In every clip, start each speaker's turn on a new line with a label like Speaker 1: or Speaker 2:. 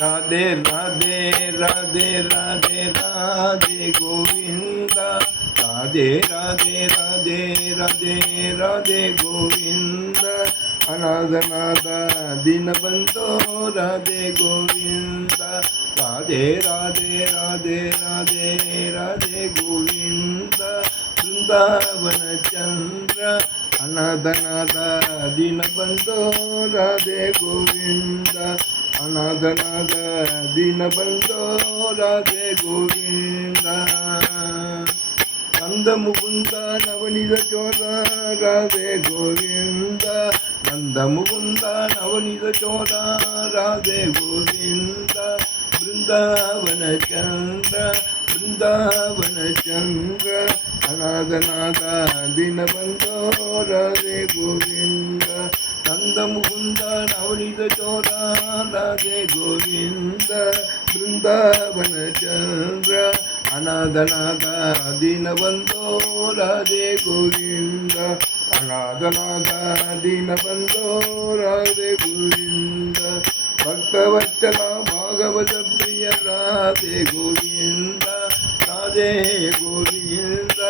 Speaker 1: राधे राधे राधे राधे राधे गोविन्द राधे राधे राधे राधे राधे गोविन्द दीन दीनबन्तो राधे गोविन्द राधे राधे राधे राधे राधे गोविन्द सुन्दावनचन्द्र दीन दीनबन्तो राधे गोविन्द ಅನಾಧನಾದ ಬಂದೋ ರಾಧೆ ಗೋವಿಂದ ಕಂದ ಮುಗುಂದ ನವನಿದ ಚೋರ ರಾಧೆ ಗೋವಿಂದ ನಂದ ಮುಗುಂದ ನವನಿದ ಚೋರ ರಾಧೆ ಗೋವಿಂದ ಬೃಂದಾವನ ಚಂದ್ರ ಬೃಂದಾವನ ಚಂದ್ರ ಸನಾಧನಾದ ಬಂದೋ ರಾಧೆ ಗೋವಿಂದ கந்த முகுந்த நவனித சோதாராஜே கோவிந்த பிருந்தாவன சந்திர அநாதநாத அதினவந்தோ ராஜே கோவிந்த அநாதநாத அதினவந்தோ ராஜே கோவிந்த பக்தவச்சலா பாகவத பிரிய ராஜே கோவிந்த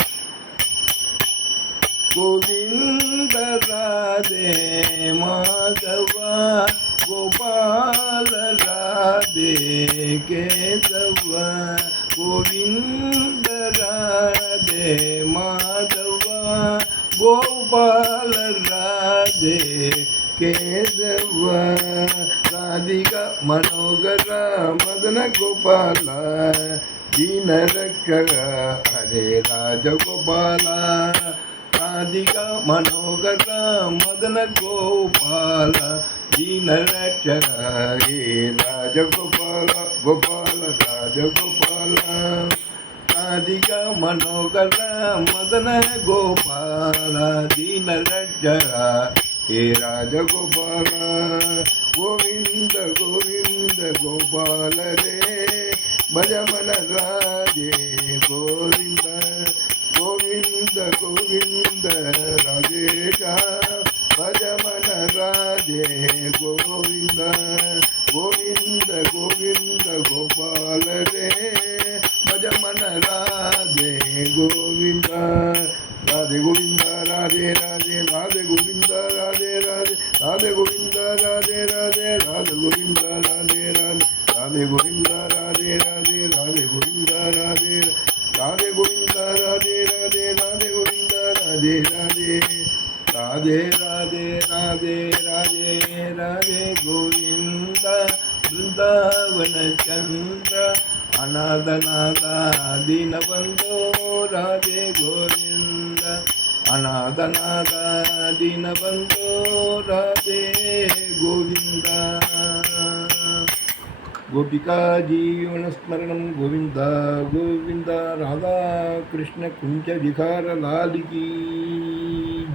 Speaker 1: गोविंद राधे माधव गोपाल राधे माधव गोपाल राधे केशव राधिका मनोगर मदन गोपालीनर करे राजगोपाल ಅಧಿಕ ಮನೋಗತ ಮದನ ಗೋಪಾಲ ದೀನ ರಚಾಗಿ ರಾಜಗೋಪಾಲ ಗೋಪಾಲ ರಾಜಗೋಪಾಲ ಅಧಿಕ ಮನೋಗತ ಮದನ ಗೋಪಾಲ ದೀನ ಹೇ ರಾಜಗೋಪಾಲ ಗೋವಿಂದ ಗೋವಿಂದ ಗೋಪಾಲ ರೇ ಭಜಮನ Raje Govinda Govinda Govinda Radhe Govinda, Radhe Radhe, Radhe Govinda, Radhe Radhe, Radhe Govinda. Radhe Radhe Radhe Radhe Radhe Radhe Radhe Govind Vrindavan Chandra अनादनादा दीनबन्धो Radhe Govind अनादनादा दीनबन्धो Radhe गोपिका जीवन स्मरण गोविंद गोविंद राधा कृष्ण कुंज विहार लाल की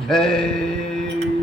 Speaker 1: जय